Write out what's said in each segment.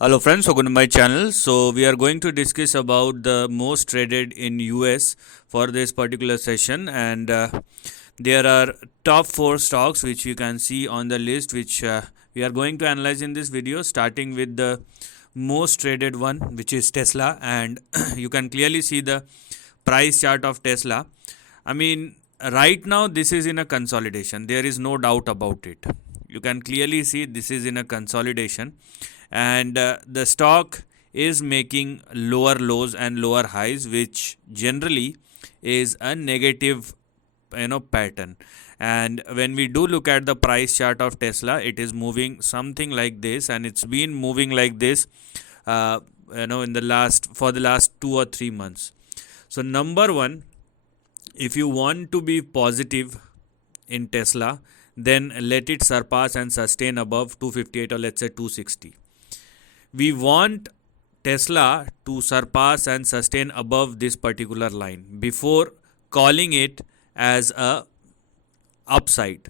Hello friends, welcome to my channel. So we are going to discuss about the most traded in US for this particular session, and there are top 4 stocks which you can see on the list, which we are going to analyze in this video, starting with the most traded one, which is Tesla. And you can clearly see the price chart of Tesla. I mean, right now this is in a consolidation, there is no doubt about it. You can clearly see this is in a consolidation, and the stock is making lower lows and lower highs, which generally is a negative pattern. And when we do look at the price chart of Tesla, it is moving something like this, and it's been moving like this in the last 2 or 3 months. So number one, if you want to be positive in Tesla, then let it surpass and sustain above 258 or let's say 260. We want Tesla to surpass and sustain above this particular line before calling it as a upside,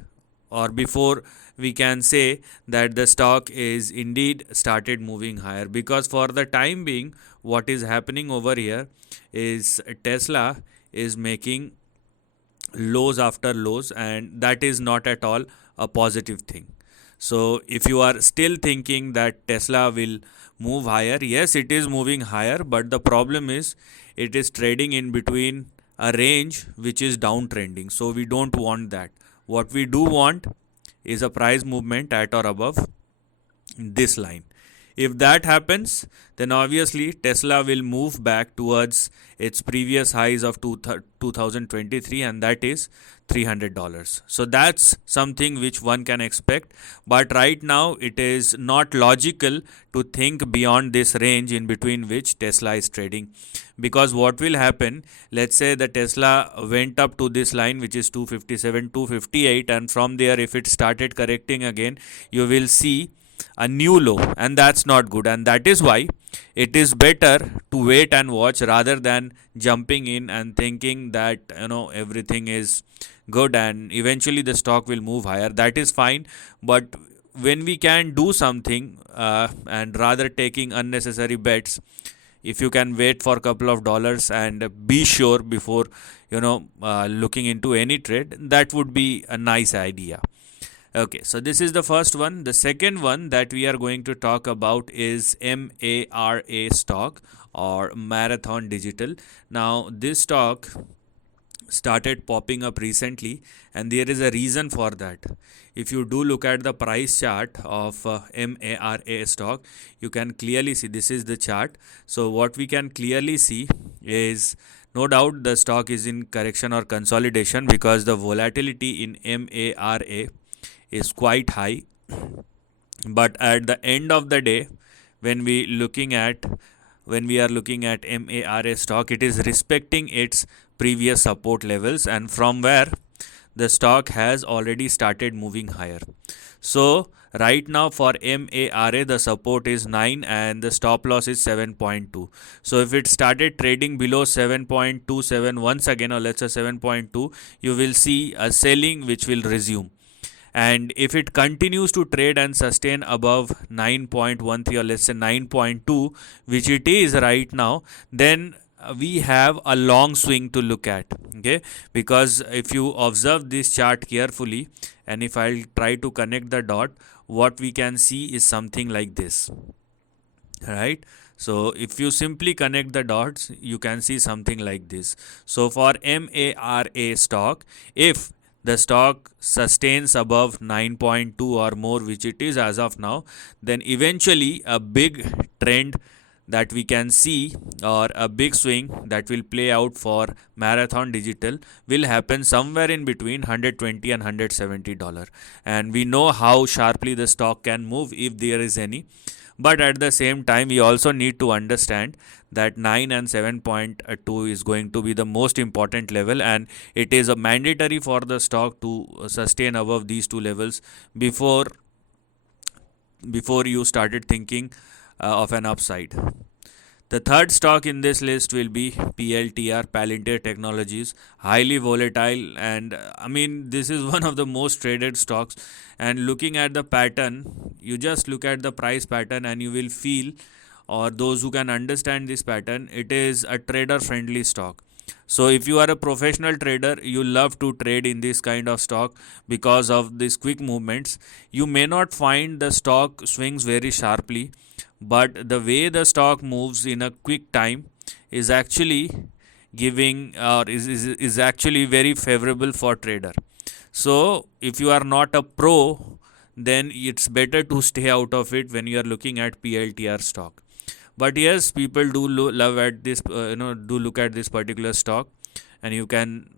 or before we can say that the stock is indeed started moving higher, because for the time being what is happening over here is Tesla is making lows after lows, and that is not at all a positive thing. So if you are still thinking that Tesla will move higher, yes, it is moving higher, but the problem is it is trading in between a range which is downtrending. So we don't want that. What we do want is a price movement at or above this line. If that happens, then obviously Tesla will move back towards its previous highs of 2023, and that is $300. So that's something which one can expect. But right now it is not logical to think beyond this range in between which Tesla is trading, because what will happen, let's say the Tesla went up to this line which is 257, 258, and from there if it started correcting again, you will see a new low, and that's not good. And that is why it is better to wait and watch rather than jumping in and thinking that everything is good and eventually the stock will move higher. That is fine, but when we can do something and rather taking unnecessary bets, if you can wait for a couple of dollars and be sure before looking into any trade, that would be a nice idea. Okay, so this is the first one. The second one that we are going to talk about is MARA stock, or Marathon Digital. Now this stock started popping up recently, and there is a reason for that. If you do look at the price chart of MARA stock, you can clearly see, this is the chart. So what we can clearly see is, no doubt the stock is in correction or consolidation, because the volatility in MARA is quite high. But at the end of the day, when we are looking at MARA stock, it is respecting its previous support levels, and from where the stock has already started moving higher. So right now for MARA, the support is 9 and the stop loss is 7.2. So if it started trading below 7.27 once again, or let's say 7.2, you will see a selling which will resume. And if it continues to trade and sustain above 9.13 or let's say 9.2, which it is right now, then we have a long swing to look at. Okay, because if you observe this chart carefully, and if I'll try to connect the dot, what we can see is something like this, right? So if you simply connect the dots, you can see something like this. So for MARA stock, if the stock sustains above 9.2 or more, which it is as of now, then eventually a big trend that we can see, or a big swing that will play out for Marathon Digital, will happen somewhere in between $120 and $170. And we know how sharply the stock can move if there is any. But at the same time, we also need to understand that 9 and 7.2 is going to be the most important level, and it is a mandatory for the stock to sustain above these two levels before you started thinking of an upside. The third stock in this list will be PLTR, Palantir Technologies, highly volatile, and this is one of the most traded stocks. And looking at the pattern, you just look at the price pattern and you will feel, or those who can understand this pattern, it is a trader friendly stock. So if you are a professional trader, you love to trade in this kind of stock because of these quick movements. You may not find the stock swings very sharply, but the way the stock moves in a quick time is actually giving or is actually very favorable for trader. So if you are not a pro, then it's better to stay out of it when you are looking at PLTR stock. But yes, people do love at this do look at this particular stock, and you can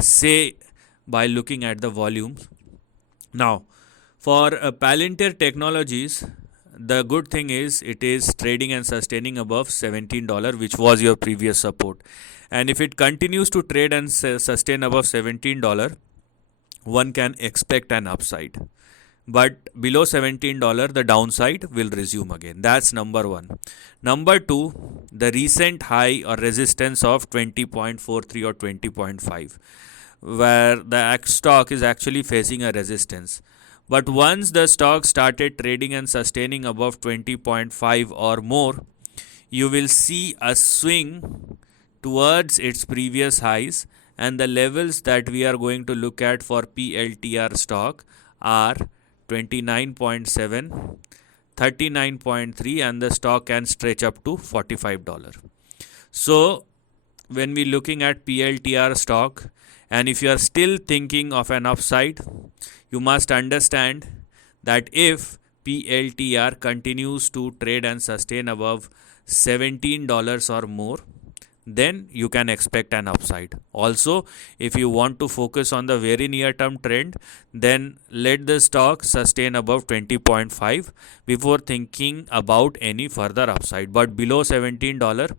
say by looking at the volumes. Now for Palantir Technologies, the good thing is it is trading and sustaining above $17, which was your previous support. And if it continues to trade and sustain above $17, one can expect an upside. But below $17, the downside will resume again. That's number one. Number two, the recent high or resistance of 20.43 or 20.5, where the stock is actually facing a resistance. But once the stock started trading and sustaining above 20.5 or more, you will see a swing towards its previous highs, and the levels that we are going to look at for PLTR stock are 29.7, 39.3, and the stock can stretch up to $45. So when we looking at PLTR stock, and if you are still thinking of an upside, you must understand that if PLTR continues to trade and sustain above $17 or more, then you can expect an upside. Also, if you want to focus on the very near term trend, then let the stock sustain above 20.5 before thinking about any further upside. But below $17,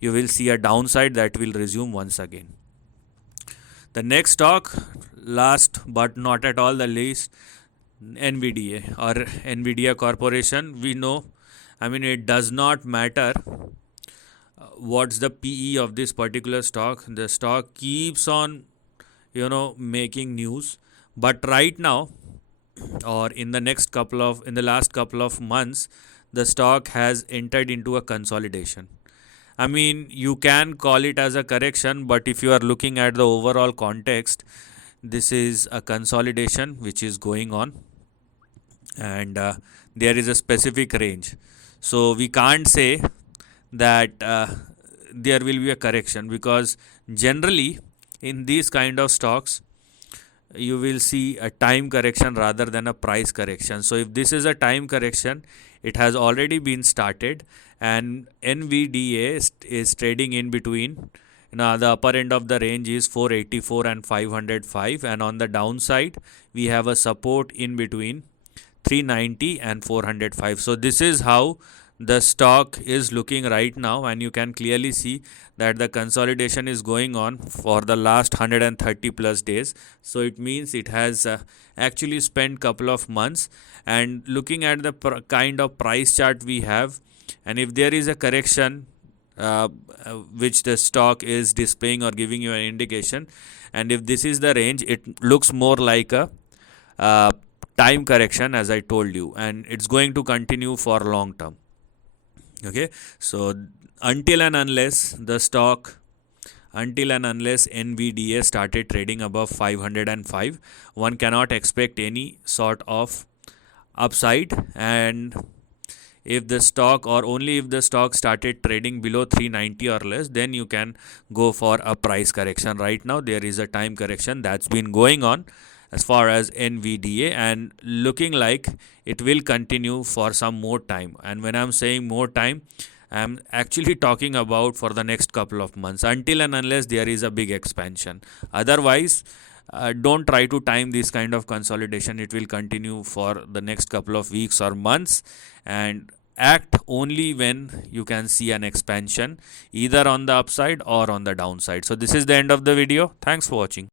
you will see a downside that will resume once again. The next stock, last but not at all the least, Nvda or Nvda Corporation. We know, it does not matter what's the PE of this particular stock. The stock keeps on, making news. But right now, or in the last couple of months, the stock has entered into a consolidation. You can call it as a correction, but if you are looking at the overall context, this is a consolidation which is going on, and there is a specific range. So we can't say that there will be a correction, because generally in these kind of stocks you will see a time correction rather than a price correction. So if this is a time correction, it has already been started, and Nvda is trading in between. The upper end of the range is 484 and 505, and on the downside we have a support in between 390 and 405. So this is how the stock is looking right now, and you can clearly see that the consolidation is going on for the last 130 plus days. So it means it has actually spent couple of months. And looking at the kind of price chart we have, and if there is a correction which the stock is displaying or giving you an indication, and if this is the range, it looks more like a time correction, as I told you, and it's going to continue for long term. Okay, so until and unless Nvda started trading above 505, one cannot expect any sort of upside. And if the stock, or only if the stock started trading below 390 or less, then you can go for a price correction. Right now there is a time correction that's been going on as far as Nvda, and looking like it will continue for some more time. And when I'm saying more time, I'm actually talking about for the next couple of months, until and unless there is a big expansion. Otherwise, don't try to time this kind of consolidation. It will continue for the next couple of weeks or months, and act only when you can see an expansion, either on the upside or on the downside. So this is the end of the video. Thanks for watching.